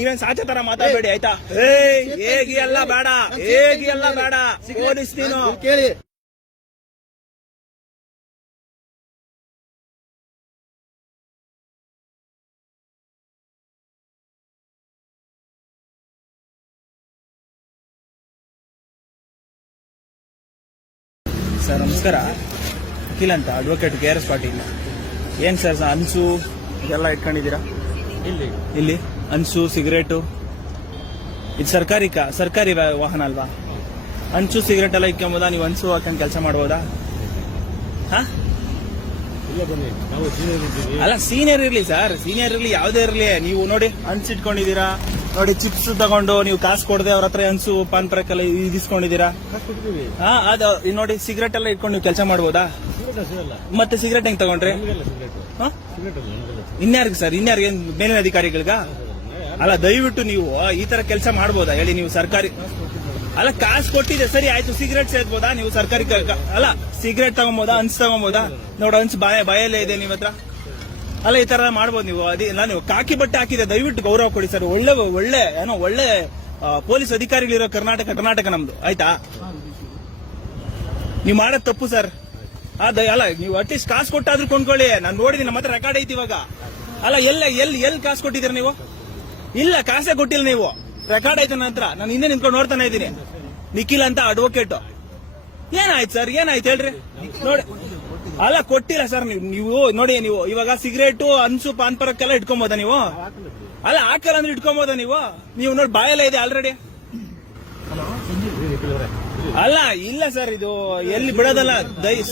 ನೀವೇನ್ ಸಾಚೆ ತರ ಮಾತಾಡಬೇಡಿ ಆಯ್ತಾ. ಹೇಗಿ ಎಲ್ಲ ಬೇಡ, ಹೇಗಿ ಎಲ್ಲ ಬೇಡ, ಪೊಲೀಸ್ ನೀನು ಕೇಳಿ. ಸರ್ ನಮಸ್ಕಾರ, ಅಖಿಲ್ ಅಂತ, ಅಡ್ವೊಕೇಟ್ KRS ಪಾಟೀಲ್. ಏನ್ ಸರ್ ಅನ್ಸು ಇದೆಲ್ಲ ಇಟ್ಕೊಂಡಿದ್ದೀರಾ ಇಲ್ಲಿ? ಅನ್ಸು ಸಿಗರೇಟು ಇದು ಸರ್ಕಾರಿ ವಾಹನ ಅಲ್ವಾ? ಅನ್ಸು ಸಿಗರೇಟ್ ಎಲ್ಲ ಇಟ್ಕೊಂಬೋದಾ? ನೀವು ಅನ್ಸು ಹಾಕೊಂಡು ಕೆಲಸ ಮಾಡ್ಬೋದಾ? ಅಲ್ಲ ಸೀನಿಯರ್ ಇರ್ಲಿ ಸರ್, ಸೀನಿಯರ್ ಇರ್ಲಿ ಯಾವುದೇ ಇರ್ಲಿ, ನೀವು ನೋಡಿ ಅನ್ಸು ಇಟ್ಕೊಂಡಿದ್ದೀರಾ ನೋಡಿ, ಚಿಪ್ಸ್ ತಗೊಂಡು ನೀವು ಕಾಸು ಕೊಡದೆ ಅವ್ರ ಹತ್ರ ಅನ್ಸು ಪಾನ್ ಪರಕ್ ಎಲ್ಲ ಇದಿಸ್ಕೊಂಡಿದ್ದೀರಾ. ಅದು ನೋಡಿ ಸಿಗರೇಟ್ ಎಲ್ಲ ಇಟ್ಕೊಂಡು ನೀವು ಕೆಲಸ ಮಾಡ್ಬೋದಾ? ಮತ್ತೆ ಸಿಗರೇಟ್ ಹೆಂಗ್ ತಗೊಂಡ್ರಿ? ಇನ್ಯಾರಿಗೆ ಸರ್, ಇನ್ಯಾರಿಗೆ ಮೇಲಿನ ಅಧಿಕಾರಿಗಳಿಗ? ಅಲ್ಲ ದಯವಿಟ್ಟು ನೀವು ಈ ತರ ಕೆಲಸ ಮಾಡ್ಬೋದಾ ಹೇಳಿ? ನೀವು ಸರ್ಕಾರಿ ಅಲ್ಲ ಕಾಸು ಕೊಟ್ಟಿದೆ ಸರಿ ಆಯ್ತು, ಸಿಗರೇಟ್ ಸೇದ್ಬೋದಾ ನೀವು? ಸರ್ಕಾರಿ ಅಲ್ಲ ಸಿಗರೇಟ್ ತಗೊಂಬೋದಾ? ಅನ್ಸ್ ತಗೊಂಬೋದಾ? ನೋಡ ಅನ್ಸ್ ಬಾಯಲ್ಲೇ ಇದೆ ನಿಮ್ಮ ಹತ್ರ. ಅಲ್ಲ ಈ ತರ ಮಾಡ್ಬೋದು ನೀವು. ಅದಿಲ್ಲ ನೀವು ಕಾಕಿ ಬಟ್ಟೆ ಹಾಕಿದೆ, ದಯವಿಟ್ಟು ಗೌರವ ಕೊಡಿ ಸರ್. ಒಳ್ಳೆ ಪೊಲೀಸ್ ಅಧಿಕಾರಿಗಳಿರೋ ಕರ್ನಾಟಕ ನಮ್ದು ಆಯ್ತಾ? ನೀವು ಮಾಡೋದು ತಪ್ಪು ಸರ್. ಅಲ್ಲ ನೀವು ಅಟ್ಲೀಸ್ಟ್ ಕಾಸು ಕೊಟ್ಟಾದ್ರೂ ಕೊಂಡ್ಕೊಳ್ಳಿ. ನಾನು ನೋಡಿದೀನಿ, ನಮ್ಮ ಹತ್ರ ರೆಕಾರ್ಡ್ ಐತಿ ಇವಾಗ. ಅಲ್ಲ ಎಲ್ಲಿ ಕಾಸು ಕೊಟ್ಟಿದ್ದೀರಾ ನೀವು? ಇಲ್ಲ ಕಾಸೇ ಕೊಟ್ಟಿಲ್ಲ ನೀವು. ರೆಕಾರ್ಡ್ ಆಯ್ತು ನನ್ನ ಹತ್ರ, ನಾನು ಹಿಂದೆ ನಿಂತ್ಕೊಂಡು ನೋಡ್ತಾನೆ ಇದ್ದೀನಿ. ನಿಖಿಲ್ ಅಂತ ಅಡ್ವೊಕೇಟ್. ಏನಾಯ್ತು ಸರ್, ಏನಾಯ್ತು ಹೇಳ್ರಿ? ನೋಡಿ ಅಲ್ಲ ಕೊಟ್ಟಿಲ್ಲ ಸರ್ ನೀವು ನೋಡಿ. ನೀವು ಇವಾಗ ಸಿಗರೇಟು ಅನ್ಸು ಪಾನ್ ಪರಕ್ಕೆಲ್ಲ ಇಟ್ಕೊಂಬೋದಾ ನೀವು? ಅಲ್ಲ ಹಾಕಲ್ಲ ಅಂದ್ರೆ ಇಟ್ಕೊಂಬೋದಾ ನೀವು? ನೋಡಿ ಬಾಯೆಲ್ಲ ಇದೆ ಆಲ್ರೆಡಿ. ಅಲ್ಲ ಇಲ್ಲ ಸರ್, ಇದು ಎಲ್ಲಿ ಬಿಡೋದಲ್ಲ.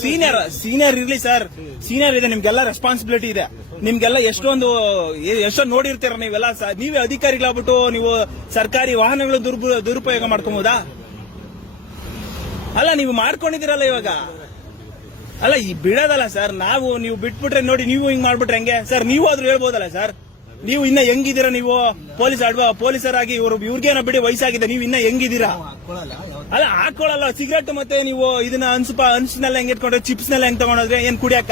ಸೀನಿಯರ್ ಇರ್ಲಿ ಸರ್, ಸೀನಿಯರ್ ಇದೆ, ನಿಮ್ಗೆಲ್ಲ ರೆಸ್ಪಾನ್ಸಿಬಿಲಿಟಿ ಇದೆ. ನಿಮ್ಗೆಲ್ಲ ಎಷ್ಟೊಂದು ನೋಡಿರ್ತೀರ ನೀವೆಲ್ಲ. ನೀವೇ ಅಧಿಕಾರಿಗಳಾಗ್ಬಿಟ್ಟು ನೀವು ಸರ್ಕಾರಿ ವಾಹನಗಳು ದುರುಪಯೋಗ ಮಾಡ್ಕೊಬೋದಾ? ಅಲ್ಲ ನೀವು ಮಾಡ್ಕೊಂಡಿದ್ದೀರಲ್ಲ ಇವಾಗ. ಅಲ್ಲ ಈ ಬಿಡೋದಲ್ಲ ಸರ್. ನೀವು ಬಿಟ್ಬಿಟ್ರೆ ನೋಡಿ, ನೀವು ಹಿಂಗ್ ಮಾಡ್ಬಿಟ್ರೆ ಹೆಂಗೆ ಸರ್? ನೀವು ಆದ್ರೂ ಹೇಳ್ಬೋದಲ್ಲ ಸರ್. ನೀವು ಇನ್ನ ಹೆಂಗಿದ್ದೀರಾ ನೀವು? ಪೊಲೀಸರಾಗಿ ಇವ್ರಿಗೇನೋ ಬಿಡಿ ವಯಸ್ಸಾಗಿದೆ, ನೀವು ಇನ್ನ ಹೆಂಗಿದ್ದೀರಾ? ಅಲ್ಲ ಹಾಕೊಳ್ಳಲ್ಲ ಸಿಗರೇಟ್. ಮತ್ತೆ ನೀವು ಇದನ್ನ ಅನ್ಸ್ನೆಲ್ಲ ಹೆಂಗ್ ಇಟ್ಕೊಂಡ್ರೆ, ಚಿಪ್ಸ್ನೆಲ್ಲ ಹೆಂಗ್ ತಗೊಂಡ್ರೆ ಏನ್ ಕುಡಿಯಕ್ಕ?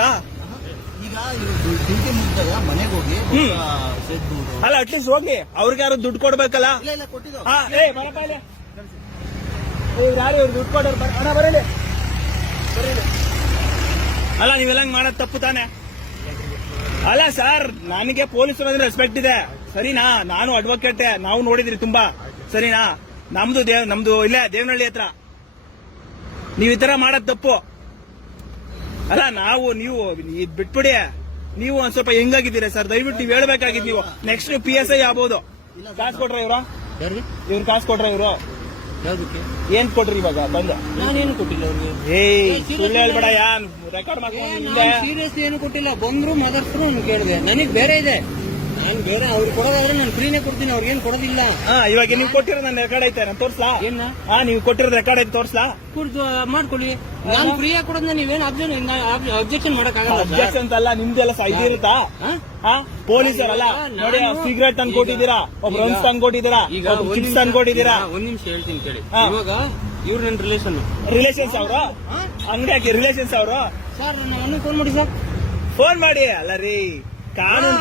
ಅಲ್ಲ ಅಟ್ಲೀಸ್ಟ್ ಹೋಗಿ ಅವ್ರಿಗೆ ಯಾರು ದುಡ್ಡು ಕೊಡ್ಬೇಕಲ್ಲ. ಯಾರು ದುಡ್ಡು ಕೊಡೋರು ಬರಲಿ. ಅಲ್ಲ ನೀವೆಲ್ಲ ಮಾಡೋದು ತಪ್ಪು ತಾನೆ? ಅಲ್ಲ ಸರ್, ನನಗೆ ಪೊಲೀಸರು ಅಂದ್ರೆ ರೆಸ್ಪೆಕ್ಟ್ ಇದೆ ಸರಿನಾ? ನಾನು ಅಡ್ವೊಕೇಟ್, ನಾವು ನೋಡಿದ್ರಿ ತುಂಬಾ ಸರಿನಾ? ನಮ್ದು ಇಲ್ಲೇ ದೇವನಹಳ್ಳಿ ಹತ್ರ. ನೀವು ಈ ತರ ಮಾಡೋದು ತಪ್ಪು. ಅಲ್ಲ ನೀವು ಬಿಟ್ಬಿಡಿ. ನೀವು ಒಂದ್ ಸ್ವಲ್ಪ ಹೆಂಗಾಗಿದ್ದೀರಾ ಸರ್? ದಯವಿಟ್ಟು ನೀವು ಹೇಳ್ಬೇಕಾಗಿದ್ದು. ನೀವು ನೆಕ್ಸ್ಟ್ ನೀವು PSI ಆಗ್ಬೋದು. ಕಾಸು ಕೊಟ್ರ ಇವ್ರು ಕಾಸು ಕೊಟ್ರ ಇವರು ಏನ್ ಕೊಟ್ರಿ ಇವಾಗ ಬಂದು? ನಾನೇನು ಕೊಟ್ಟಿಲ್ಲ ಅವ್ರಿಗೆ. ಸುಳ್ಳು ಹೇಳ್ಬೇಡ, ರೆಕಾರ್ಡ್ ಮಾಡ್ಕೊಂಡು ಸೀರಿಯಸ್ ಏನು ಕೊಟ್ಟಿಲ್ಲ. ಬಂದ್ರು ಮದರ್ಸ್ರು ಕೇಳಿದೆ. ನನಗೆ ಬೇರೆ ಇದೆ, ನಾನು ಬೇರೆ ಅವ್ರಿಗೆ ಕೊಡೋದಾದ್ರೆ ನಾನು ಫ್ರೀನೇ ಕೊಡ್ತೀನಿ, ಅವ್ರಿಗೇನು ಕೊಡೋದಿಲ್ಲ. ಇವಾಗ ನೀವು ಕೊಟ್ಟಿರೋ ನನ್ನ ರೆಕಾರ್ಡ್ ಐತೆ, ನಾನು ತೋರ್ಸ್ಲಾ? ನೀವು ಕೊಟ್ಟಿರೋದು ರೆಕಾರ್ಡ್ ಐತೆ, ತೋರ್ಸ್ಲಾ? ಮಾಡ್ಕೊಳ್ಳಿ. ನಾನು ಫ್ರೀಯಾಗಿ ಕೊಡೋದನ್ನ ನೀವೇನು ಅಬ್ಜೆಕ್ಷನ್ ಮಾಡಕ್ಕಾಗಲ್ಲ. ಅಬ್ಜೆಕ್ಷನ್ ಅಂತಲ್ಲ, ನಿಮ್ದೆಲ್ಲ ಇದಿರುತ್ತಾ? ಪೊಲೀಸರಲ್ಲ ನೋಡಿ, ಸಿಗರೇಟ್ ತಂದು ಕೊಟ್ಟಿದ್ದೀರಾ, ಒಬ್ರು ಅನ್ಸ್ ತಂದು ಕೊಟ್ಟಿದ್ದೀರಾ, ಚಿಪ್ಸ್ ತಂದು ಕೊಟ್ಟಿದ್ದೀರಾ. ಒಂದ್ ನಿಮಿಷ ಹೇಳ್ತೀನಿ ಕೇಳಿ. ಇವಾಗ ಇವ್ರು ನನ್ನ ರಿಲೇಷನ್ಸ್ ಅವರು ಅಂಗಡಿ ರಿಲೇಷನ್ಸ್ ಅವರು. ಸರ್ ನಾನು ಫೋನ್ ಮಾಡಿ ಸರ್, ಫೋನ್ ಮಾಡಿ. ಅಲ್ಲ ರೀ, ಕಾನೂನು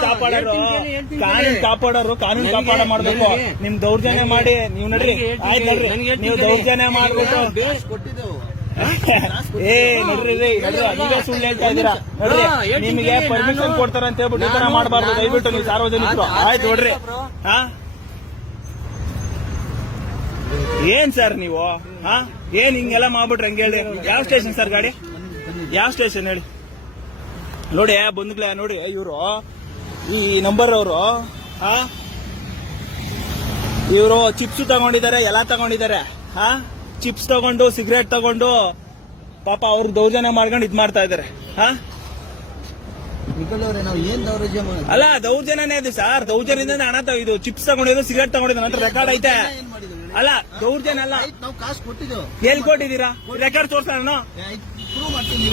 ಕಾಪಾಡೋರು ಕಾನೂನು ಕಾಪಾಡ ಮಾಡ್ಬೇಕು. ನಿಮ್ ದೌರ್ಜನ್ಯ ಮಾಡಿ ನೀವು ನಡ್ರಿ, ಆಯ್ತು ನಡ್ರಿ, ನೀವು ದೌರ್ಜನ್ಯ ಮಾಡ್ಬಿಟ್ಟು ನಡ್ರಿ ನೀವೇ ಸುಳ್ಳು ಹೇಳ್ತಾ ಇದ್ದೀರಾ. ನೋಡ್ರಿ, ನಿಮಗೆ ಪರ್ಮಿಷನ್ ಕೊಡ್ತಾರೆ ಅಂತ ಹೇಳ್ಬಿಟ್ಟು ಈ ತರ ಮಾಡಬಾರ್ದು ದಯವಿಟ್ಟು ನೀವು ಸಾರ್ವಜನಿಕರು. ಆಯ್ತು ನೋಡ್ರಿ. ಏನ್ ಸರ್ ನೀವು ಏನ್ ಹಿಂಗೆಲ್ಲ ಮಾಡ್ಬಿಟ್ರೆ ಹಂಗೆ ಹೇಳಿ? ಯಾವ ಸ್ಟೇಷನ್ ಸರ್ ಗಾಡಿ? ಯಾವ ಸ್ಟೇಷನ್ ಹೇಳಿ? ನೋಡಿ ಬಂದ್ಗ್ಲೇ ನೋಡಿ, ಇವರು ಈ ನಂಬರ್ ಅವರು ಇವರು ಚಿಪ್ಸ್ ತಗೊಂಡಿದ್ದಾರೆ, ಎಲ್ಲ ತಗೊಂಡಿದ್ದಾರೆ. ಚಿಪ್ಸ್ ತಗೊಂಡು ಸಿಗರೇಟ್ ತಗೊಂಡು ಪಾಪ ಅವ್ರು ದೌರ್ಜನ್ಯ ಮಾಡ್ಕೊಂಡು ಇದ್ ಮಾಡ್ತಾ ಇದಾರೆ. ಅಲ್ಲ ದೌರ್ಜನ್ಯನೇ ಅದು ಸರ್. ದೌರ್ಜನ್ಯದಿಂದ ಹಣ ಇದು ಚಿಪ್ಸ್ ತಗೊಂಡಿದ್ರು, ಸಿಗರೇಟ್ ತಗೊಂಡಿದ್ರು, ನಂತರ ರೆಕಾರ್ಡ್ ಐತೆ. ಅಲ್ಲ ದೌರ್ಜನ್ಯ ಅಲ್ಲ. ಎಲ್ಲಿ ಕೊಟ್ಟಿದ್ದೀರಾ? ರೆಕಾರ್ಡ್ ತೋರ್ಸೋಣ.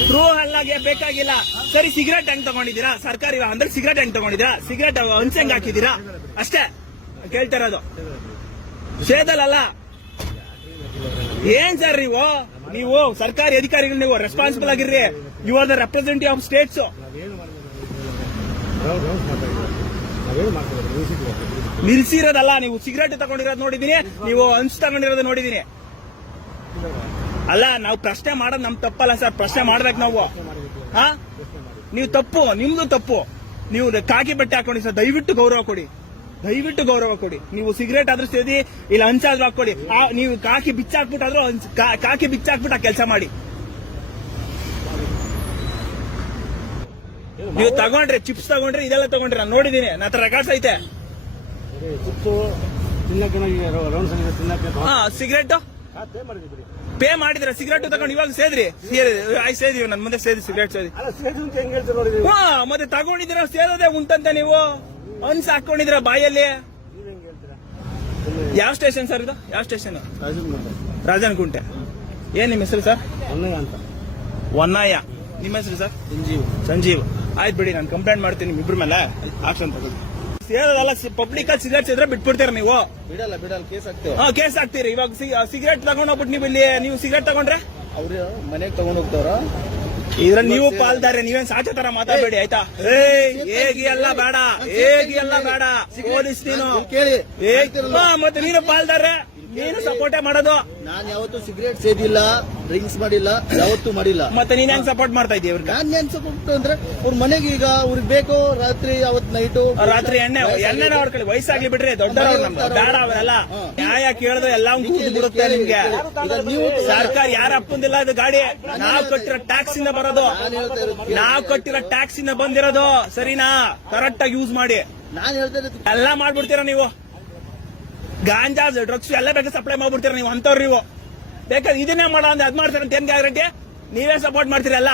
ಪ್ರೂವ್ ಅಲ್ಲಾಗೆ ಬೇಕಾಗಿಲ್ಲ. ಸರಿ ಸಿಗರೇಟ್ ಹೆಂಗ್ ತಗೊಂಡಿದ್ದೀರಾ? ಸರ್ಕಾರಿ ಅಂದ್ರೆ ಸಿಗರೇಟ್ ಹೆಂಗ್ ತಗೊಂಡಿದ್ದೀರಾ? ಸಿಗರೇಟ್ ಹಂಚ್ ಹೆಂಗ್ ಹಾಕಿದ್ದೀರಾ? ಅಷ್ಟೇ ಕೇಳ್ತಾ ಇರೋದು. ಸೇದಲ್ಲ. ಏನ್ ಸರ್ ನೀವು ಸರ್ಕಾರಿ ಅಧಿಕಾರಿಗಳು, ನೀವು ರೆಸ್ಪಾನ್ಸಿಬಲ್ ಆಗಿರ್ರಿ. You are the representative of states. ನಿಲ್ಸಿರೋದಲ್ಲ, ನೀವು ಸಿಗರೇಟ್ ತಗೊಂಡಿರೋದು ನೋಡಿದೀನಿ, ನೀವು ಹಂಚ್ ತಗೊಂಡಿರೋದು ನೋಡಿದೀನಿ. ಅಲ್ಲ, ನಾವು ಪ್ರಶ್ನೆ ಮಾಡೋದು ನಮ್ ತಪ್ಪಲ್ಲ ಸರ್, ಪ್ರಶ್ನೆ ಮಾಡ್ಬೇಕು ನಾವು. ಹಾ, ನೀವು ತಪ್ಪು, ನಿಮ್ದು ತಪ್ಪು. ನೀವು ಕಾಕಿ ಬಟ್ಟೆ ಹಾಕೊಳ್ಳಿ ಸರ್, ದಯವಿಟ್ಟು ಗೌರವ ಕೊಡಿ, ದಯವಿಟ್ಟು ಗೌರವ ಕೊಡಿ. ನೀವು ಸಿಗರೇಟ್ ಆದ್ರೂ ಸೇದಿ, ಇಲ್ಲ ಹಂಚಾದ್ರೂ ಹಾಕೊಳ್ಳಿ. ನೀವು ಕಾಕಿ ಬಿಚ್ಚಾಕ್ಬಿಟ್ಟಾದ್ರೂ ಕಾಕಿ ಬಿಚ್ಚಾಕ್ಬಿಟ್ಟು ಆ ಕೆಲಸ ಮಾಡಿ. ನೀವು ತಗೊಂಡ್ರೆ, ಚಿಪ್ಸ್ ತಗೊಂಡ್ರೆ, ಇದೆಲ್ಲ ತಗೊಂಡ್ರೆ ನಾನು ನೋಡಿದೀನಿ, ನನ್ನ ಹತ್ರ ರೆಕಾರ್ಡ್ಸ್ ಐತೆ. ಹಾ, ಸಿಗರೇಟ್ ಪೇ ಮಾಡಿದ್ರೆ ಸಿಗರೇಟ್ ತಗೊಂಡು ಇವಾಗ ಸೇದ್ರಿ, ಸೇದಿವಿ ನನ್ನ ಮುಂದೆ ಸೇದಿ ಸಿಗರೇಟ್ ಸೇದಿ. ಹಾ, ಮತ್ತೆ ತಗೊಂಡಿದ್ದೀರ ಸೇರೋದೇ ಉಂಟಂತೆ ನೀವು. ಹನ್ಸ್ ಹಾಕೊಂಡಿದ್ರ ಬಾಯಲ್ಲಿ. ಯಾವ ಸ್ಟೇಷನ್ ಸರ್ ಇದು? ಯಾವ ಸ್ಟೇಷನ್? ರಾಜನಗುಂಟೆ. ಏನ್ ನಿಮ್ಮ ಹೆಸರು ಸರ್? ಒನ್ನಯ್ಯ. ನಿಮ್ಮ ಹೆಸರು ಸರ್? ಸಂಜೀವ್. ಆಯ್ತು ಬಿಡಿ, ನಾನು ಕಂಪ್ಲೇಂಟ್ ಮಾಡ್ತೀನಿ ನಿಮ್ ಇಬ್ರ ಮೇಲೆ, ಆಕ್ಷನ್ ತಗೊಳ್ಳಿ. ಸೇರೋದಲ್ಲ, ಪಬ್ಲಿಕ್ ಅಲ್ಲಿ ಸಿಗರೇಟ್ ಸೇದ್ರೆ ಬಿಟ್ಬಿಡ್ತೀರ ನೀವು. ಬಿಡಲ್ಲ ಕೇಸ್ ಆಗ್ತೇವೆ. ಹಾ, ಕೇಸ್ ಹಾಕ್ತೀರಿ. ಇವಾಗ ಸಿಗರೇಟ್ ತಗೊಂಡೋಗ್ಬಿಟ್ಟು ನೀವು ಇಲ್ಲಿ ನೀವು ಸಿಗರೇಟ್ ತಗೊಂಡ್ರೆ ಅವ್ರು ಮನೆಗೆ ತಗೊಂಡ್ ಹೋಗ್ತಾರ. ಇದ್ರಲ್ಲಿ ನೀವು ಪಾಲ್ದಾರೆ, ನೀವೇನ್ ಸಾಚ ತರ ಮಾತಾಡಬೇಡಿ ಆಯ್ತಾ? ಹೇಗಿ ಎಲ್ಲ ಬೇಡ, ಹೇಗಿ ಎಲ್ಲ ಬೇಡ. ಪೊಲೀಸ್ ನೀನು ಕೇಳಿ, ಮತ್ತೆ ನೀನು ಪಾಲ್ದಾರೆ, ನೀನು ಸಪೋರ್ಟೇ ಮಾಡೋದು. ನಾನ್ ಯಾವತ್ತೂ ಸಿಗರೇಟ್ ಸೇದಿಲ್ಲ, ಡ್ರಿಂಕ್ಸ್ ಮಾಡಿಲ್ಲ, ಯಾವತ್ತೂ ಮಾಡಿಲ್ಲ. ಮತ್ತೆ ನೀನ್ ಹೆಂಗ್ ಸಪೋರ್ಟ್ ಮಾಡ್ತಾ ಇದೀಯ ಇವ್ರಿಗೆ? ನಾನ್ ಏನ್ ಸಪೋರ್ಟ್ ಅಂದ್ರೆ ಅವ್ರ ಮನೆಗೆ ಈಗ ಅವ್ರಿಗೆ ಬೇಕು, ರಾತ್ರಿ ಅವತ್ ನೈಟು ರಾತ್ರಿ ಎಣ್ಣೆನ ಹೊಡ್ಕೊಳ್ಳಿ. ವಯಸ್ಸಾಗ್ಲಿ ಬಿಡ್ರಿ, ದೊಡ್ಡವ್ರು ನಮ್ದು ಬೇಡ ಅವೆಲ್ಲ. ನ್ಯಾಯ ಕೇಳಿದ್ರೆ ಎಲ್ಲ ಬಿಡುತ್ತೆ ನಿಮ್ಗೆ. ನೀವು ಸರ್ಕಾರ ಯಾರ ಅಪ್ಪಂದಿಲ್ಲ, ಇದು ಗಾಡಿ ನಾವ್ ಕಟ್ಟಿರೋ ಟ್ಯಾಕ್ಸ್ ಇಂದ ಬರೋದು, ನಾವ್ ಕಟ್ಟಿರೋ ಟ್ಯಾಕ್ಸ್ ಇಂದ ಬಂದಿರೋದು. ಸರಿನಾ? ಕರೆಕ್ಟ್ ಆಗಿ ಯೂಸ್ ಮಾಡಿ. ನಾನ್ ಹೇಳ್ತಾ ಇರೋದು ಎಲ್ಲ ಮಾಡ್ಬಿಡ್ತೀರಾ ನೀವು. ಗಾಂಜಾ, ಡ್ರಗ್ಸ್ ಎಲ್ಲ ಬೇಕಾದ್ರೆ ಸಪ್ಲೈ ಮಾಡ್ಬಿಡ್ತೀರ ನೀವು, ಅಂತವ್ರು ನೀವು. ಬೇಕಾದ್ರೆ ಇದನ್ನೇ ಮಾಡೋ ಅಂದ್ರೆ ಅದ್ ಮಾಡ್ತೀರ ಅಂತ ಏನ್ ಗ್ಯಾರಂಟಿ? ನೀವೇ ಸಪೋರ್ಟ್ ಮಾಡ್ತೀರಲ್ಲ.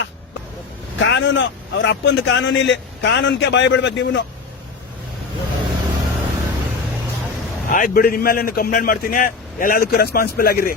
ಕಾನೂನು, ಅವ್ರ ಅಪ್ಪಂದು ಕಾನೂನು, ಇಲ್ಲಿ ಕಾನೂನ್ಗೆ ಭಯ ಬಿಡ್ಬೇಕು ನೀವು. ಆಯ್ತು ಬಿಡಿ, ನಿಮ್ಮ ಮೇಲೆ ಕಂಪ್ಲೇಂಟ್ ಮಾಡ್ತೀನಿ. ಎಲ್ಲದಕ್ಕೂ ರೆಸ್ಪಾನ್ಸಿಬಲ್ ಆಗಿರಿ.